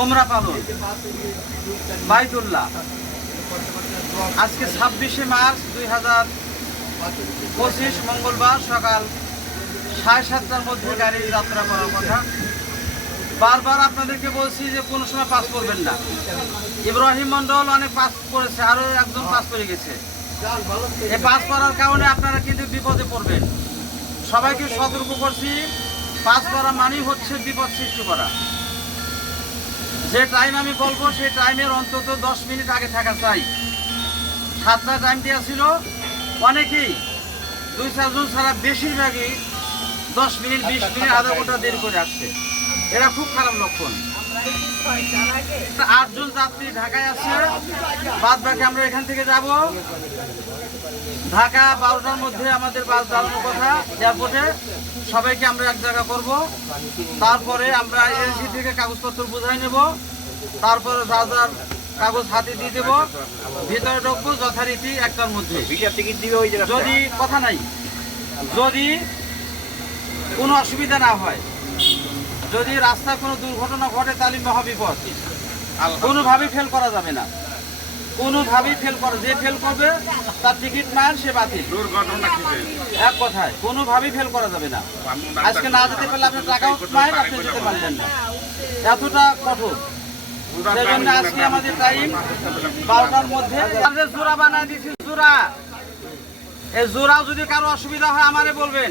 ওমরা পালন। বাইতুল্লাহ। আজকে ছাব্বিশে মার্চ দুই হাজার পঁচিশ মঙ্গলবার সকাল সাড়ে সাতটার মধ্যে গাড়ি যাত্রা করার কথা। বারবার আপনাদেরকে বলছি যে কোনো সময় পাস করবেন না। ইব্রাহিম মন্ডল অনেক পাস করেছে আরও একজন পাস করে গেছে। এই পাস করার কারণে আপনারা কিন্তু বিপদে পড়বেন। সবাইকে সতর্ক করছি, পাস করা মানেই হচ্ছে বিপদ সৃষ্টি করা। যে টাইম আমি বলব সেই টাইমের অন্তত দশ মিনিট আগে থাকা চাই। সাতটা টাইম দেওয়া ছিল। অনেকেই দুই চারজন ছাড়া বেশিরভাগই দশ মিনিট বিশ মিনিট আধা ঘণ্টা দেরি করে আসছে। এটা খুব খারাপ লক্ষণ। আটজন যাত্রী ঢাকায় আছে। বাদ বাকি আমরা এখান থেকে যাব। ঢাকা বারোটার মধ্যে আমাদের বাস দাঁড়ানোর কথা এয়ারপোর্টে। সবাইকে আমরা এক জায়গা করব। তারপরে আমরা এজেন্সি থেকে কাগজপত্র বুঝাই নেব। তারপরে যা যার কাগজ হাতে দিয়ে দেবো। ভিতরে ঢুকবো যথারীতি একটার মধ্যে। যদি কথা নাই, যদি কোনো অসুবিধা না হয় যদি রাস্তায় কোনো দুর্ঘটনা ঘটে তাহলে মহাবিপদ। কোনোভাবেই ফেল করা যাবে না। কোনোভাবেই ফেল করা যে ফেল করবে তার টিকিট মায়ের সে বাতিল। দুর্ঘটনা এক কথায় কোনোভাবেই ফেল করা যাবে না। আজকে না যেতে পারলে আপনি টাকাও মায়ের আপনি যেতে পারলেন না। এতটা কঠোর। সেই জন্য আজকে আমাদের টাইম বারোটার মধ্যে জোড়া বানায় দিয়েছি জোড়া। এই জোড়া যদি কারও অসুবিধা হয় আমারে বলবেন।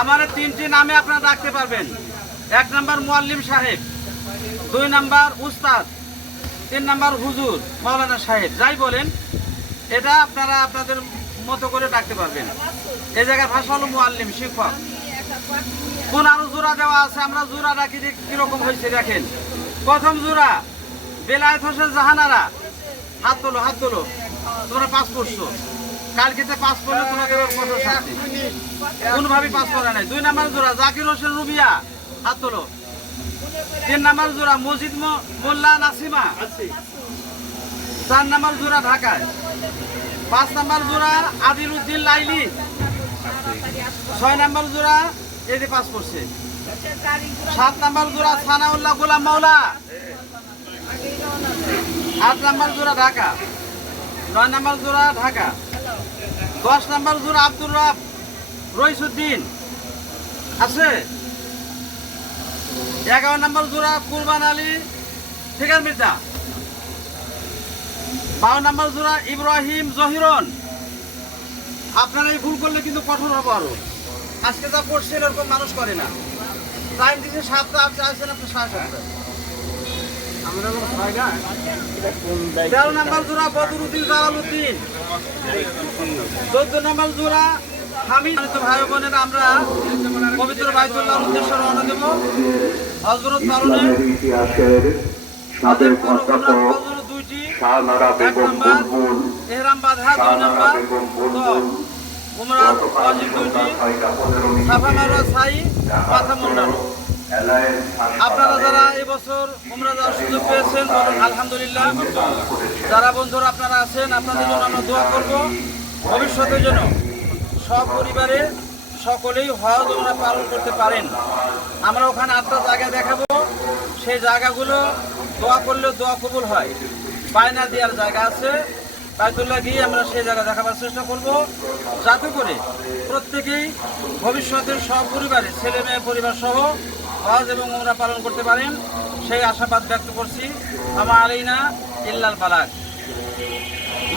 আমারে তিনটি নামে আপনারা রাখতে পারবেন। এক নাম্বার মোয়াল্লিম সাহেব, দুই নাম্বার উস্তাদ, তিন নাম্বার হুজুর মাওলানা সাহেব। যাই বলেন, এটা আপনারা আপনাদের মতো করে ডাকতে পারবেন। এ জায়গার ভাষা হলো মোয়াল্লিম শিক্ষক। কোন আরও জোড়া দেওয়া আছে? আমরা জোড়া রাখি যে কীরকম হয়েছে দেখেন। প্রথম জোড়া, বেলায়েত হোসেন জাহানারা। হাত তোলো হাত তোলো। তোমরা পাস করছ কালকেতে পাস করলে তোমাকে কোনোভাবে পাস করা নাই। দুই নাম্বার জোড়া, জাকির হোসেন রুবিয়া। হাত তোলো তিন নাম্বার জোড়া মসজিদ মোল্লা নাসিমা। চার নাম্বার জোড়া ঢাকায়। পাঁচ নাম্বার জোড়া আদিল উদ্দিন লাইলি। ছয় নাম্বার জোড়া যে পাস করছে সাত নাম্বার জোড়া সানাউল্লাহ গোলাম মাওলা। আট নাম্বার জোড়া ঢাকা। নয় নাম্বার জোড়া ঢাকা। দশ নাম্বার জোড়া আব্দুর রাব রইসুদ্দিন। আছে? এগারো নাম্বার জোড়া কুরবান আলী, ফিগার মির্জা। বারো নাম্বার জোড়া ইব্রাহিম জহিরন। আপনারা এই ভুল করলে কিন্তু কঠোর হব আরও। আজকে যা করছে এরকম মানুষ করে না। টাইম দিচ্ছে সাতটা আপনি আসছেন আপনি সাড়ে সাতটা তেরো নাম্বার জোড়া বদরুদ্দিন জালালুদ্দিন চোদ্দ নাম্বার জোড়া ভাই বোনের আমরা পবিত্র বাইতুল্লাহর উদ্দেশ্যে রওনা দেব। হজরত পালনে তাদের দুইটি এক নাম্বার এহরাম বাঁধা দুই নাম্বার দুইটি সন্ধ্যা ছয়টা সাফা মারোয়া সাই মাথা মুন্ডানো আপনারা যারা এবছর উমরা যাওয়ার সুযোগ পেয়েছেন বলুন আলহামদুলিল্লাহ। যারা বন্ধুরা আপনারা আছেন আপনাদের জন্য আমরা দোয়া করব। ভবিষ্যতের জন্য। সপরিবারে সকলেই হজ ওমরা পালন করতে পারেন। আমরা ওখানে আটটা জায়গা দেখাবো। সেই জায়গাগুলো দোয়া করলে দোয়া কবুল হয়। বায়না দেওয়ার জায়গা আছে। বাইতুল্লাহ গিয়ে আমরা সেই জায়গা দেখাবার চেষ্টা করব। যাতে করে প্রত্যেকেই ভবিষ্যতের সপরিবারে ছেলে মেয়ে, পরিবার সহ হজ এবং ওমরা পালন করতে পারেন। সেই আশাবাদ ব্যক্ত করছি। আমার আলাইনা ইল্লাল বালাক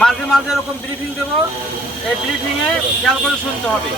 মাঝে মাঝে এরকম ব্রিফিং দেবো। এই ব্রিফিংয়ে খেয়াল করে শুনতে হবে।